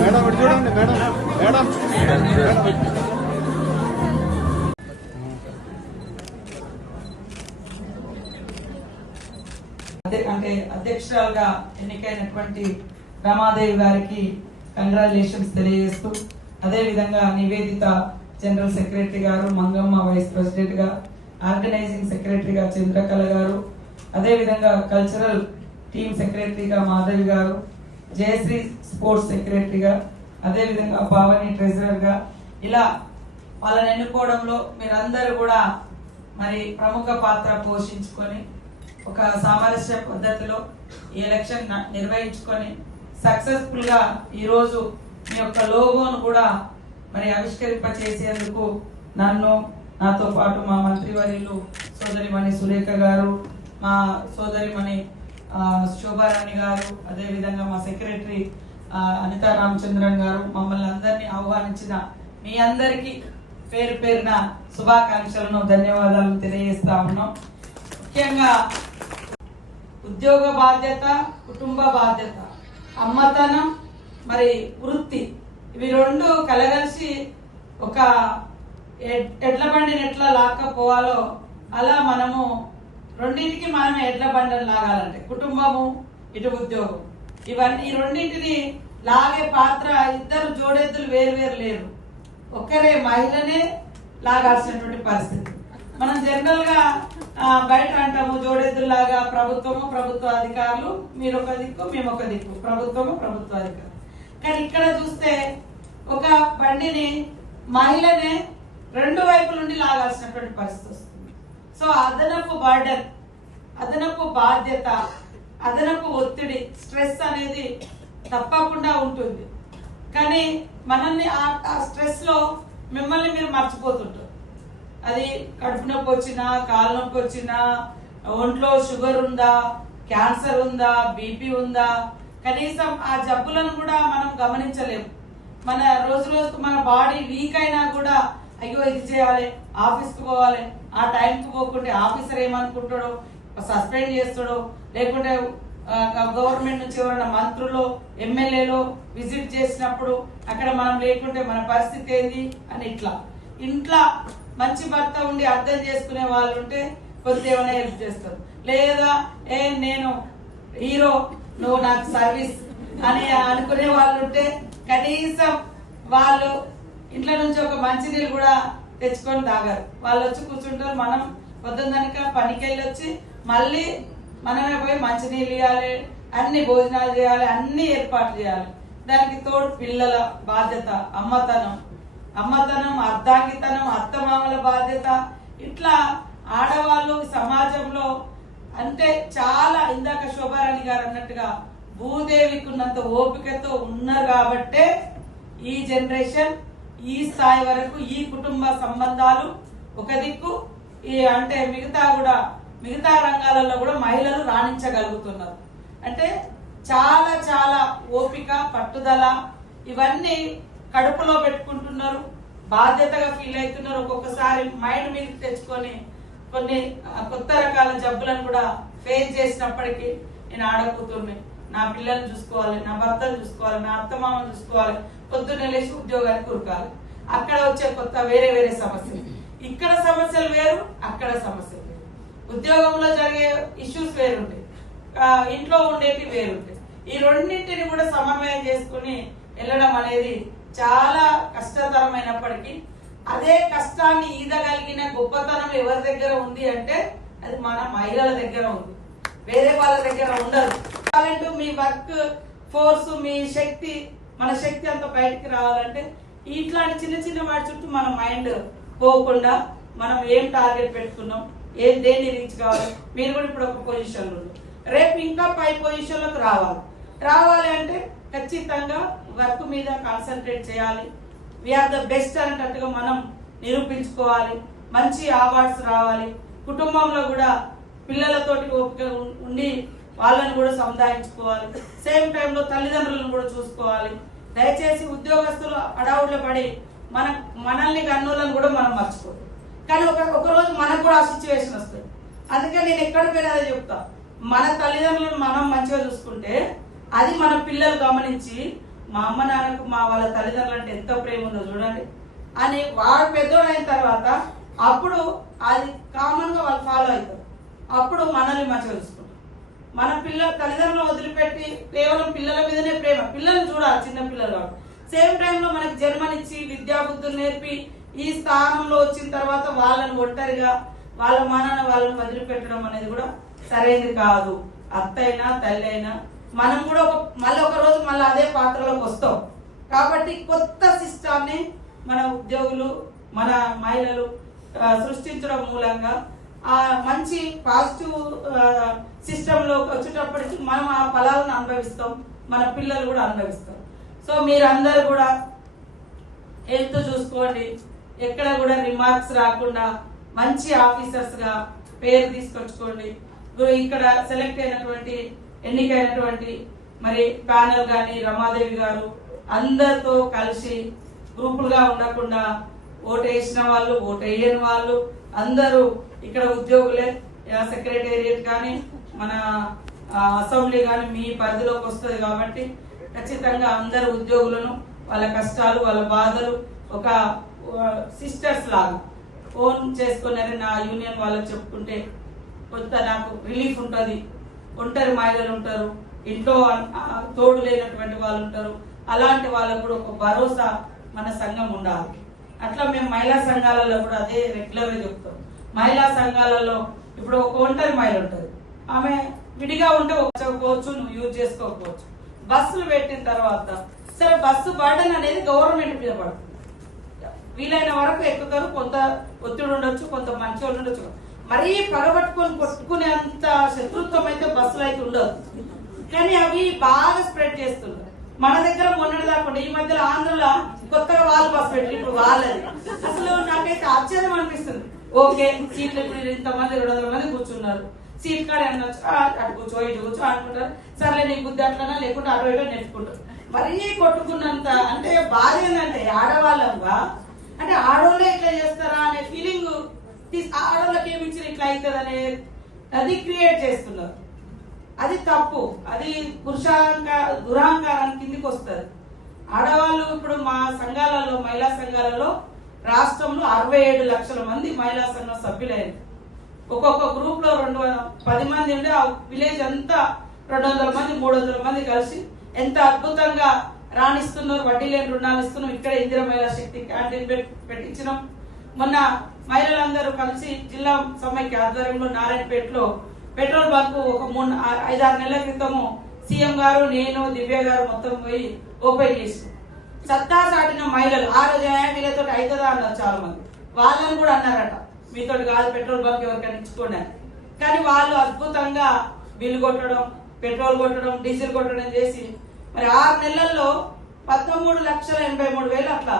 Madam చూడండి madam madam అదే అంటే అధ్యక్షురాలుగా ఎన్నికైనటువంటి రమాదేవి గారికి కంగ్రాచులేషన్స్ తెలియజేస్తూ అదే విధంగా నివేదిత జనరల్ సెక్రటరీ గారు మంగమ్మ వైస్ ప్రెసిడెంట్గా ఆర్గనైజింగ్ సెక్రటరీగా చంద్రకళ గారు అదేవిధంగా కల్చరల్ టీమ్ సెక్రటరీగా మాధవి గారు జయశ్రీ స్పోర్ట్స్ సెక్రటరీగా అదేవిధంగా భావని పావని ఇలా వాళ్ళని ఎన్నుకోవడంలో మీరందరూ కూడా మరి ప్రముఖ పాత్ర పోషించుకొని ఒక సామరస్య పద్ధతిలో ఈ ఎలక్షన్ నిర్వహించుకొని సక్సెస్ఫుల్గా ఈరోజు మీ యొక్క లోగోను కూడా మరి ఆవిష్కరింప చేసేందుకు నన్ను నాతో పాటు మా మంత్రివర్యులు సోదరిమణి సురేఖ గారు మా సోదరిమణి శోభారాణి గారు అదే విధంగా మా సెక్రటరీ అనితా రామచంద్రన్ గారు మమ్మల్ని అందరినీ ఆహ్వానించిన మీ అందరికీ పేరు పేరున శుభాకాంక్షలను ధన్యవాదాలను తెలియజేస్తా ఉన్నాం. ముఖ్యంగా ఉద్యోగ బాధ్యత కుటుంబ బాధ్యత అమ్మతనం మరి వృత్తి ఇవి రెండు కలగలిసి ఒక ఎడ్ల బండిని ఎట్లా లాక్కపోవాలో అలా మనము రెండింటికి మనం ఎడ్ల బండలు లాగాలంటే కుటుంబము ఇటు ఉద్యోగం. ఇవన్నీ ఈ రెండింటిని లాగే పాత్ర ఇద్దరు జోడెద్దులు వేరు వేరు లేరు. ఒక్కరే మహిళనే లాగాల్సినటువంటి పరిస్థితి. మనం జనరల్గా బయట అంటాము జోడెద్దులాగా ప్రభుత్వము ప్రభుత్వ అధికారులు మీరు ఒక దిక్కు మేము ఒక దిక్కు. ప్రభుత్వము ప్రభుత్వ అధికారులు. కానీ ఇక్కడ చూస్తే ఒక బండిని మహిళనే రెండు వైపుల నుండి లాగాల్సినటువంటి పరిస్థితి వస్తుంది. సో అదనపు బార్డర్ అదనపు బాధ్యత అదనపు ఒత్తిడి స్ట్రెస్ అనేది తప్పకుండా ఉంటుంది. కానీ మనల్ని ఆ- ఆ స్ట్రెస్లో మిమ్మల్ని మీరు మర్చిపోతుంటారు. అది కడుపు నొప్పి వచ్చినా కాలు నొప్పి వచ్చినా ఒంట్లో షుగర్ ఉందా క్యాన్సర్ ఉందా బీపీ ఉందా కనీసం ఆ జబ్బులను కూడా మనం గమనించలేము మన రోజు రోజుకు మన బాడీ వీక్ అయినా కూడా అయ్యో ఇది చేయాలి ఆఫీస్కి పోవాలి ఆ టైంకి పోకుంటే ఆఫీసర్ ఏమనుకుంటాడో సస్పెండ్ చేస్తాడో లేకుంటే గవర్నమెంట్ నుంచి ఎవరైనా మంత్రులు ఎమ్మెల్యేలు విజిట్ చేసినప్పుడు అక్కడ మనం లేకుంటే మన పరిస్థితి ఏంది అని ఇట్లా. ఇంట్లో మంచి భర్త ఉండి అర్థం చేసుకునే వాళ్ళు ఉంటే కొద్దిగా ఏమైనా హెల్ప్ చేస్తారు. లేదా ఏ నేను హీరో నువ్వు నాకు సర్వీస్ అని అనుకునే వాళ్ళు ఉంటే కనీసం వాళ్ళు ఇంట్లో నుంచి ఒక మంచినీళ్ళు కూడా తెచ్చుకొని తాగారు. వాళ్ళు వచ్చి కూర్చుంటారు మనం పొద్దున్న కనుక పనికి వెళ్ళి వచ్చి మళ్ళీ మనమే పోయి మంచినీళ్ళు ఇవ్వాలి అన్ని భోజనాలు చేయాలి అన్ని ఏర్పాటు చేయాలి. దానికి తోడు పిల్లల బాధ్యత అమ్మతనం. అమ్మతనం అర్ధాంగితనం అత్తమామల బాధ్యత. ఇట్లా ఆడవాళ్ళు సమాజంలో అంటే చాలా ఇందాక శోభారాణి గారు అన్నట్టుగా భూదేవికి ఉన్నంత ఓపికతో ఉన్నారు కాబట్టే ఈ జనరేషన్ ఈ స్థాయి వరకు ఈ కుటుంబ సంబంధాలు ఒక దిక్కు ఈ అంటే మిగతా కూడా మిగతా రంగాలలో కూడా మహిళలు రాణించగలుగుతున్నారు. అంటే చాలా చాలా ఓపిక పట్టుదల ఇవన్నీ కడుపులో పెట్టుకుంటున్నారు. బాధ్యతగా ఫీల్ అవుతున్నారు. ఒక్కొక్కసారి మైండ్ మీద తెచ్చుకొని కొన్ని కొత్త రకాల జబ్బులను కూడా ఫేస్ చేసినప్పటికీ నేను ఆడకూతుర్ని. నా పిల్లల్ని చూసుకోవాలి నా భర్తను చూసుకోవాలి నా అత్తమామను చూసుకోవాలి పొద్దున్నే లేచి ఉద్యోగానికి ఉరకాలి అక్కడ వచ్చే కొత్త వేరే వేరే సమస్యలు. ఇక్కడ సమస్యలు వేరు అక్కడ సమస్యలు వేరు. ఉద్యోగంలో జరిగే ఇష్యూస్ వేరుంటాయి. ఇంట్లో ఉండేవి వేరుంటాయి. ఈ రెండింటిని కూడా సమన్వయం చేసుకుని వెళ్ళడం అనేది చాలా కష్టతరమైనప్పటికీ అదే కష్టాన్ని ఈదగలిగిన గొప్పతనం ఎవరి దగ్గర ఉంది అంటే అది మన మహిళల దగ్గర ఉంది. వేరే వాళ్ళ దగ్గర ఉండదు. టాలెంట్ మీ వర్క్ ఫోర్స్ మీ శక్తి మన శక్తి అంత బయటికి రావాలంటే ఇట్లాంటి చిన్న చిన్న వాటి చుట్టూ మన మైండ్ పోకుండా మనం ఏం టార్గెట్ పెట్టుకున్నాం ఏం దేన్ని రీచ్ కావాలి మీరు కూడా ఇప్పుడు ఒక పొజిషన్లో రేపు ఇంకా పై పొజిషన్లోకి రావాలి. రావాలి అంటే ఖచ్చితంగా వర్క్ మీద కాన్సన్ట్రేట్ చేయాలి. వీఆర్ ద బెస్ట్ అనేటట్టుగా మనం నిరూపించుకోవాలి. మంచి అవార్డ్స్ రావాలి. కుటుంబంలో కూడా పిల్లలతోటి ఓపిక ఉం- ఉండి వాళ్ళని కూడా సముదాయించుకోవాలి. సేమ్ టైంలో తల్లిదండ్రులను కూడా చూసుకోవాలి. దయచేసి ఉద్యోగస్తులు అడావుడ్లో పడి మన మనల్ని కన్నులను కూడా మనం మర్చిపోదు కానీ ఒక ఒకరోజు మనకు కూడా ఆ సిచ్యువేషన్ వస్తుంది అందుకే నేను ఎక్కడ పోయినా అదే చెప్తా. మన తల్లిదండ్రులను మనం మంచిగా చూసుకుంటే అది మన పిల్లలు గమనించి మా అమ్మ నాన్నకు మా వాళ్ళ తల్లిదండ్రులు అంటే ఎంత ప్రేమ ఉందో చూడండి. అని వాడు పెద్దోడైన తర్వాత అప్పుడు అది కామన్గా వాళ్ళు ఫాలో అవుతారు. అప్పుడు మనల్ని మంచిగా చూసుకుంటారు. మన పిల్లల తల్లిదండ్రులు వదిలిపెట్టి కేవలం పిల్లల మీదనే ప్రేమ. పిల్లల్ని చూడాలి చిన్న పిల్లలు సేమ్ టైంలో మనకి జన్మనిచ్చి విద్యాబుద్ధులు నేర్పి ఈ స్థానంలో వచ్చిన తర్వాత వాళ్ళని ఒంటరిగా వాళ్ళ మానాన వాళ్ళని వదిలిపెట్టడం అనేది కూడా సరైనది కాదు. అత్త అయినా తల్లి అయినా మనం కూడా ఒక మళ్ళీ ఒక రోజు మళ్ళీ అదే పాత్రలోకి వస్తాం. కాబట్టి కొత్త సిస్టాన్ని మన ఉద్యోగులు మన మహిళలు సృష్టించడం మూలంగా ఆ మంచి పాజిటివ్ సిస్టంలోకి వచ్చేటప్పటికి మనం ఆ ఫలాలను అనుభవిస్తాం మన పిల్లలు కూడా అనుభవిస్తాం సో మీరందరూ కూడా హెల్త్ చూసుకోండి. ఎక్కడ కూడా రిమార్క్స్ రాకుండా మంచి ఆఫీసర్స్గా పేరు తీసుకొచ్చుకోండి. ఇక్కడ సెలెక్ట్ అయినటువంటి ఎన్నికైనటువంటి మరి ప్యానల్ కానీ రమాదేవి గారు అందరితో కలిసి గ్రూపులుగా ఉండకుండా ఓటు వేసిన వాళ్ళు ఓటు వేయని వాళ్ళు అందరూ ఇక్కడ ఉద్యోగులే సెక్రటేరియట్ కానీ మన అసెంబ్లీ కానీ మీ పరిధిలోకి వస్తుంది కాబట్టి ఖచ్చితంగా అందరు ఉద్యోగులను వాళ్ళ కష్టాలు వాళ్ళ బాధలు ఒక సిస్టర్స్ లాగా ఫోన్ చేసుకున్నారని నా యూనియన్ వాళ్ళకి చెప్పుకుంటే కొంత నాకు రిలీఫ్ ఉంటుంది. ఒంటరి మహిళలు ఉంటారు ఇంట్లో తోడు లేనటువంటి వాళ్ళు ఉంటారు. అలాంటి వాళ్ళకు కూడా ఒక భరోసా మన సంఘం ఉండాలి. అట్లా మేము మహిళా సంఘాలలో కూడా అదే రెగ్యులర్గా చెప్తాం. మహిళా సంఘాలలో ఇప్పుడు ఒక ఒంటరి మహిళ ఉంటుంది. ఆమె విడిగా ఉంటే వచ్చకపోవచ్చు నువ్వు యూజ్ చేసుకోకపోవచ్చు. బస్సులు పెట్టిన తర్వాత సరే బస్సు బర్డన్ అనేది గవర్నమెంట్ మీద పడుతుంది. వీలైన వరకు ఎక్కుతారు కొంత ఒత్తిడి ఉండొచ్చు కొంత మంచి ఉండొచ్చు. మరీ పగబట్టుకొని కొట్టుకునే అంత శత్రుత్వం అయితే బస్సులు అయితే ఉండదు. కానీ అవి బాగా స్ప్రెడ్ చేస్తున్నారు మన దగ్గర మొన్నటి దాకుండా ఈ మధ్యలో ఆంధ్రలో కొత్తగా వాళ్ళు బస్సు పెట్టి ఇప్పుడు వాళ్ళది. అసలు నాకైతే ఆశ్చర్యం అనిపిస్తుంది. ఓకే సీట్లు ఇప్పుడు ఇంతమంది రెండు వందల మంది కూర్చున్నారు. సీట్ కాడ అనొచ్చు అటు కూర్చో ఇటు కూర్చో అనుకుంటారు సర్లే నీకు బుద్ధి అట్లనా లేకుంటే అటు ఇటు నేర్చుకుంటారు మరీ కొట్టుకున్నంత అంటే బాధ ఏంటంటే ఆడవాళ్ళంగా అంటే ఆడవాళ్ళే ఇట్లా చేస్తారా అనే ఫీలింగ్ ఆడవాళ్ళకి ఏమిచ్చిన ఇట్లా అవుతుంది అనే అది క్రియేట్ చేస్తున్నారు అది తప్పు అది పురుషాహంకార దురహంకారం కిందికి వస్తుంది. ఆడవాళ్ళు ఇప్పుడు మా సంఘాలలో మహిళా సంఘాలలో రాష్ట్రంలో అరవై ఏడు లక్షల మంది మహిళా సంఘం సభ్యులైన ఒక్కొక్క గ్రూప్లో రెండు పది మంది ఉండే ఆ విలేజ్ అంతా రెండు వందల మంది మూడు వందల మంది కలిసి ఎంత అద్భుతంగా రాణిస్తున్నారు వడ్డీ లేని రుణాలు ఇస్తున్నాం ఇక్కడ ఇందిరా మహిళా శక్తి క్యాంటీన్ పెట్టించినాం. మొన్న మహిళలందరూ కలిసి జిల్లా సమైక్య ఆధ్వర్యంలో నారాయణపేటలో పెట్రోల్ బంక్ ఒక మూడు ఐదారు నెలల క్రితము సీఎం గారు నేను దివ్య గారు మొత్తం పోయి ఓపెన్ చేసినాం. సత్తా సాటిన మహిళలు ఆ రోజు వీళ్ళతో అవుతుందా అన్నారు చాలా మంది వాళ్ళని కూడా అన్నారట. మీతో కాదు పెట్రోల్ బంక్ ఎవరికైనా ఇచ్చుకోండి అని. కానీ వాళ్ళు అద్భుతంగా బిల్లు కొట్టడం పెట్రోల్ కొట్టడం డీజిల్ కొట్టడం చేసి మరి ఆరు నెలల్లో పదమూడు లక్షల ఎనభై మూడు వేలు అట్లా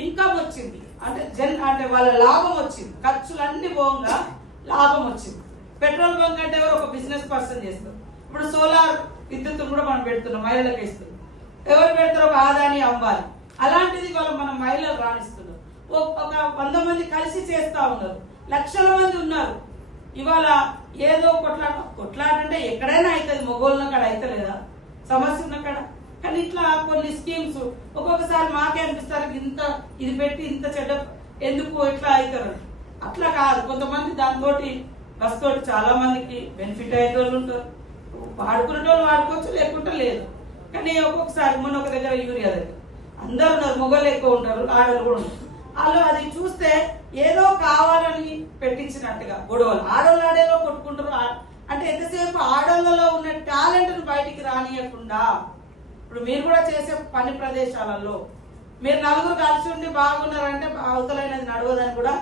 ఇన్కమ్ వచ్చింది. అంటే జన్ అంటే వాళ్ళ లాభం వచ్చింది. ఖర్చులన్నీ పోగా లాభం వచ్చింది. పెట్రోల్ బంక్ అంటే ఎవరు? ఒక బిజినెస్ పర్సన్ చేస్తారు. ఇప్పుడు సోలార్ విద్యుత్ కూడా మనం పెడుతున్నాం మహిళలకు ఇస్తున్నాం ఎవరు పెడతారు ఒక ఆదాని అమ్మాలి అలాంటిది వాళ్ళు మనం మహిళలు రాణిస్తున్నారు. ఒక వంద మంది కలిసి చేస్తా ఉన్నారు. లక్షల మంది ఉన్నారు. ఇవాళ ఏదో కొట్లాట కొట్లాడంటే ఎక్కడైనా అవుతుంది మొగోళ్ళ కాడ అవుతలేదా సమస్య ఉన్న కాడ. కానీ ఇట్లా కొన్ని స్కీమ్స్ ఒక్కొక్కసారి మాకే అనిపిస్తారు ఇంత ఇది పెట్టి ఇంత చెడ్డ ఎందుకు ఇట్లా అవుతారు? అట్లా కాదు. కొంతమంది దాంతో బస్ తోటి చాలా మందికి బెనిఫిట్ అయ్యే వాళ్ళు ఉంటారు. వాడుకునే వాళ్ళు వాడుకోవచ్చు లేకుంటే లేదు. కానీ ఒక్కొక్కసారి మొన్న ఒక దగ్గర యూరియా దగ్గర. అందరు ఉన్నారు మొగలు ఎక్కువ ఉంటారు ఆడలు కూడా ఉంటారు వాళ్ళు అది చూస్తే ఏదో కావాలని పెట్టించినట్టుగా గొడవలు. ఆడవాళ్ళు ఆడేలో కొట్టుకుంటారు. అంటే ఎంతసేపు ఆడోళ్ళలో ఉన్న టాలెంట్ బయటికి రానియకుండా ఇప్పుడు మీరు కూడా చేసే పని ప్రదేశాలలో మీరు నలుగురు కలిసి ఉండి బాగున్నారంటే అవతలైనది నడవదని కూడా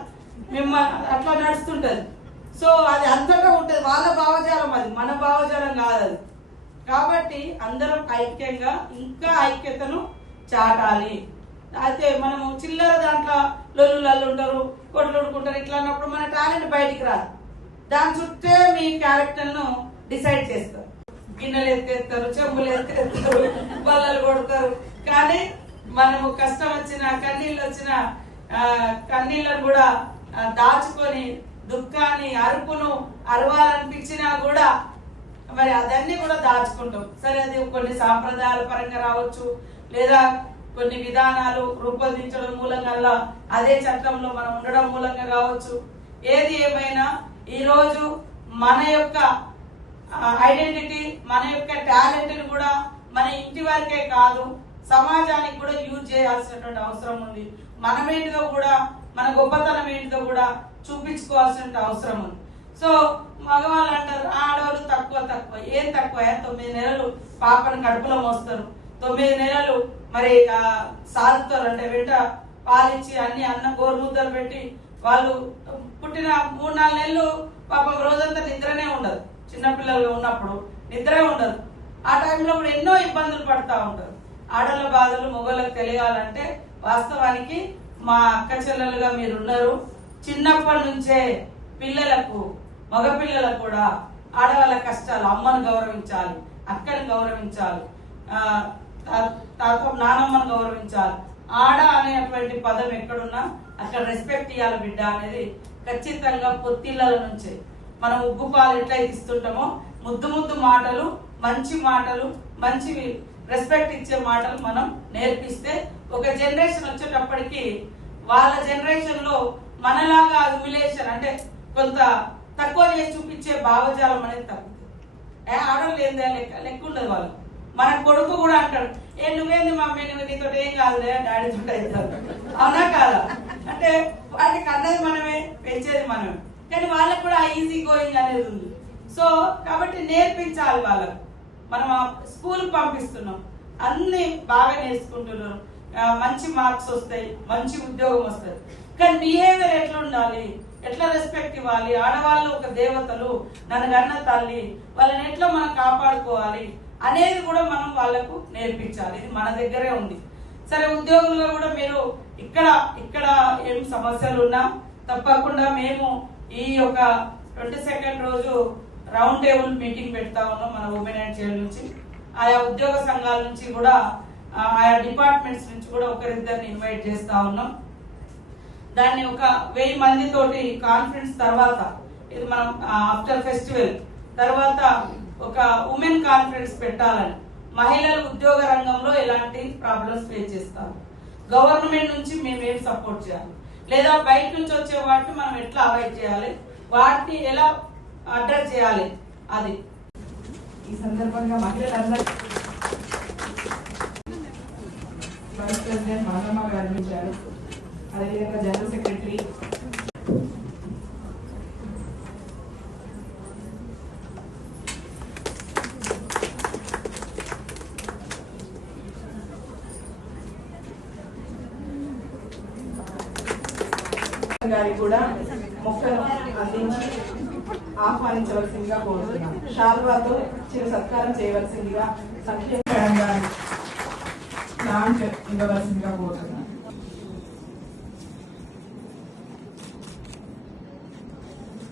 మిమ్మల్ని అట్లా నడుస్తుంటది. సో అది అంతటా ఉంటది. వాళ్ళ భావజాలం అది. మన భావజాలం కాదు అది. కాబట్టి అందరం ఐక్యంగా ఇంకా ఐక్యతను చాటాలి. అయితే మనము చిల్లర దాంట్లో లొల్లు లల్లు ఉంటారు కొట్లు ఉడుకుంటారు ఇట్లా అన్నప్పుడు మన టాలెంట్ బయటికి రాదు. దాని చుట్టే మీ క్యారెక్టర్ను డిసైడ్ చేస్తారు. గిన్నెలు ఎత్తేస్తారు చెంబులు ఎత్తేస్తారు బల్లలు కొడతారు. కానీ మనము కష్టం వచ్చిన కన్నీళ్ళు వచ్చిన కన్నీళ్ళను కూడా దాచుకొని దుఃఖాన్ని అరుపును అరవాలనిపించినా కూడా మరి అదన్నీ కూడా దాచుకుంటాం. సరే అది కొన్ని సాంప్రదాయాల పరంగా రావచ్చు లేదా కొన్ని విధానాలు రూపొందించడం మూలంగా అదే చట్టంలో మనం ఉండడం మూలంగా కావచ్చు. ఏది ఏమైనా ఈరోజు మన యొక్క ఐడెంటిటీ మన యొక్క టాలెంట్ని కూడా మన ఇంటి వరకే కాదు సమాజానికి కూడా యూజ్ చేయాల్సినటువంటి అవసరం ఉంది. మనమేంటిదో కూడా మన గొప్పతనం ఏంటిదో కూడా చూపించుకోవాల్సిన అవసరం ఉంది. సో మగవాళ్ళు అంటారు ఆడవాళ్ళు తక్కువ తక్కువ ఏం తక్కువ? తొమ్మిది నెలలు పాపను కడుపులో మోస్తారు. తొమ్మిది నెలలు మరి ఆ, అంటే వెంట పాలిచ్చి అన్ని అన్న గోరుముద్దలు పెట్టి వాళ్ళు పుట్టిన మూడు నాలుగు నెలలు పాపం రోజంతా నిద్రనే ఉండదు. చిన్నపిల్లలు ఉన్నప్పుడు నిద్రే ఉండదు. ఆ టైంలో కూడా ఎన్నో ఇబ్బందులు పడతా ఉంటారు. ఆడల బాధలు మొగళ్ళకి తెలియాలంటే వాస్తవానికి మా అక్క చెల్లెలుగా మీరు ఉన్నారు చిన్నప్పటి నుంచే పిల్లలకు మగపిల్లలకు కూడా ఆడవాళ్ళ కష్టాలు అమ్మను గౌరవించాలి అక్కని గౌరవించాలి. తాత నానమ్మను గౌరవించాలి. ఆడ అనేటువంటి పదం ఎక్కడున్నా అక్కడ రెస్పెక్ట్ ఇవ్వాలి బిడ్డ అనేది ఖచ్చితంగా పొత్తిళ్ళ నుంచే. మనం ఉగ్గు పాలు ఎట్లయితే ఇస్తుంటామో ముద్దు ముద్దు మాటలు మంచి మాటలు మంచి రెస్పెక్ట్ ఇచ్చే మాటలు మనం నేర్పిస్తే ఒక జనరేషన్ వచ్చేటప్పటికి వాళ్ళ జనరేషన్లో మనలాగా హ్యూమిలేషన్ అంటే కొంత తక్కువ చేసి చూపించే భావజాలం అనేది తగ్గుతుంది. ఏ ఆడవాళ్ళు ఏందే లెక్క లెక్క ఉండదు వాళ్ళు. మన కొడుకు కూడా అంటాడు ఏ నువ్వేంది మమ్మీ నువ్వు నీతో ఏం కాదులే డాడీ తోటి అవునా కాదా? అంటే వాటికి అన్నది మనమే పెంచేది మనమే. కానీ వాళ్ళకు కూడా ఈజీ గోయింగ్ అనేది ఉంది. సో కాబట్టి నేర్పించాలి వాళ్ళకు. మనం స్కూల్ పంపిస్తున్నాం. అన్ని బాగా నేర్చుకుంటున్నారు. మంచి మార్క్స్ వస్తాయి మంచి ఉద్యోగం వస్తుంది కానీ బిహేవియర్ ఎట్లా ఉండాలి ఎట్లా రెస్పెక్ట్ ఇవ్వాలి? ఆడవాళ్ళు ఒక దేవతలు నన్ను గన్న తల్లి వాళ్ళని ఎట్లా మనం కాపాడుకోవాలి? అనేది కూడా మనం వాళ్ళకు నేర్పించాలి. ఇది మన దగ్గరే ఉంది. సరే ఉద్యోగులుగా కూడా మీరు ఇక్కడ ఇక్కడ ఏం సమస్యలు ఉన్నా తప్పకుండా మేము ఈ యొక్క ట్వంటీ సెకండ్ రోజు రౌండ్ టేబుల్ మీటింగ్ పెడతా ఉన్నాం మన ఉమెన్ అండ్ చైల్డ్ నుంచి. ఆయా ఉద్యోగ సంఘాల నుంచి కూడా ఆయా డిపార్ట్మెంట్స్ నుంచి కూడా ఒకరిద్దరిని ఇన్వైట్ చేస్తా ఉన్నాం. దాన్ని ఒక వెయ్యి మందితోటి కాన్ఫరెన్స్ తర్వాత ఇది మనం ఆఫ్టర్ ఫెస్టివల్ తర్వాత ఒక ఉమెన్ కాన్ఫరెన్స్ పెట్టాలని మహిళలు ఉద్యోగ రంగంలో ఎలాంటి ప్రాబ్లమ్స్ ఫేస్ చేస్తారు? గవర్నమెంట్ నుంచి మేము ఏం సపోర్ట్ చేయాలి? లేదా బయట నుంచి వచ్చే వాటిని మనం ఎట్లా అవాయిడ్ చేయాలి? వాటిని ఎలా అడ్రస్ చేయాలి? అది. ఈ సందర్భంగా మహిళలందరూ వైస్ ప్రెసిడెంట్ మంగమ్మ గారు అదేవిధంగా జనరల్ సెక్రటరీ గారి కూడా మొక్కలు అందించి ఆహ్వానించవలసిందిగా కోరుతున్నాను షాల్వాతో చిరు సత్కారం చేయవలసిందిగా సంక్షేమ ఇవ్వవలసిందిగా కోరుతున్నాను